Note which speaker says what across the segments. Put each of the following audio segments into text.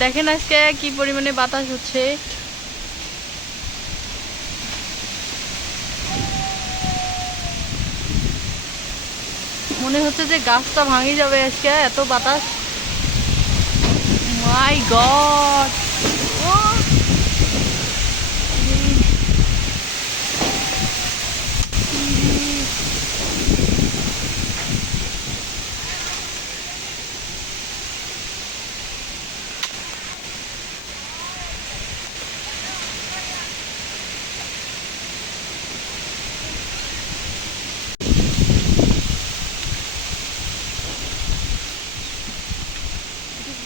Speaker 1: দেখেন আজকে কি পরিমাণে বাতাস হচ্ছে। মনে হচ্ছে যে গাছটা ভাঙি যাবে আজকে, এত বাতাস। My god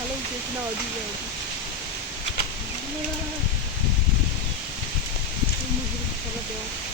Speaker 1: além disso, não, gente. Vamos ver o que ela deu.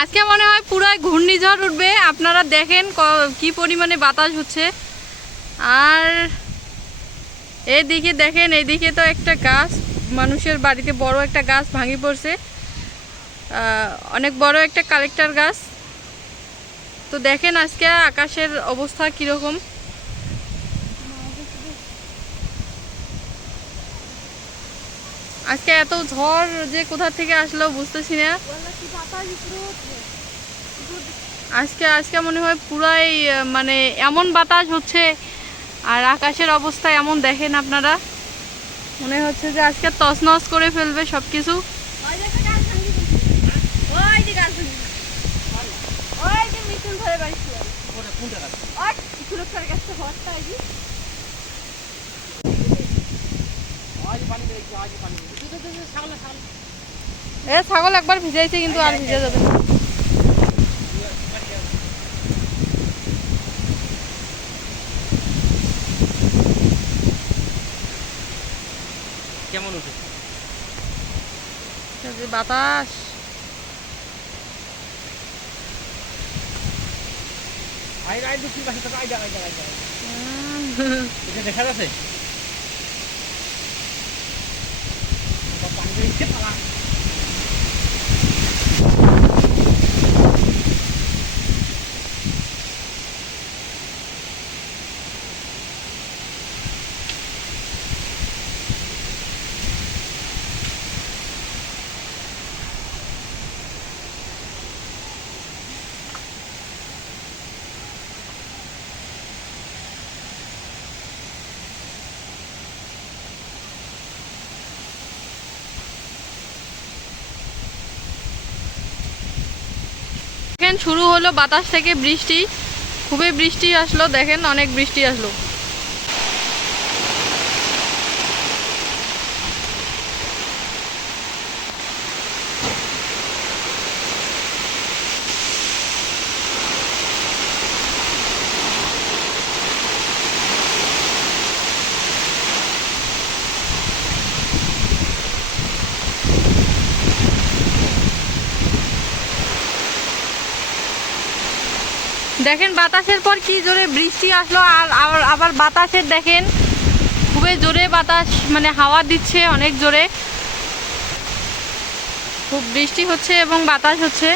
Speaker 1: আজকে মনে হয় পুরাই ঘূর্ণিঝড় উঠবে। আপনারা দেখেন ক- কি পরিমাণে বাতাস হচ্ছে। আর এদিকে দেখেন, এদিকে তো একটা গাছ, মানুষের বাড়িতে বড় একটা গাছ ভাঙি পড়ছে। অনেক বড় একটা কালেক্টর গাছ। তো দেখেন আজকে আকাশের অবস্থা কীরকম। আজকে এত ঝড় যে কোথা থেকে আসলো বুঝতেছি না। আজকে আজকে মনে হয় পুরাই মানে এমন বাতাস হচ্ছে আর আকাশের অবস্থা এমন দেখেন আপনারা। মনে হচ্ছে যে আজকে তছনছ করে ফেলবে সব কিছু এ ছাগল একবার ভিজাইছে কিন্তু আর ভিজে যাবে না।
Speaker 2: কেমন উঠে
Speaker 1: বাতাস।
Speaker 2: দেখা যাচ্ছে?
Speaker 1: শুরু হলো বাতাস থেকে বৃষ্টি। খুবই বৃষ্টি আসলো দেখেন অনেক বৃষ্টি আসলো। দেখেন বাতাসের পর কি জোরে বৃষ্টি আসলো আর আবার বাতাসের দেখেন খুবই জোরে বাতাস মানে হাওয়া দিচ্ছে অনেক জোরে। খুব বৃষ্টি হচ্ছে এবং বাতাস হচ্ছে।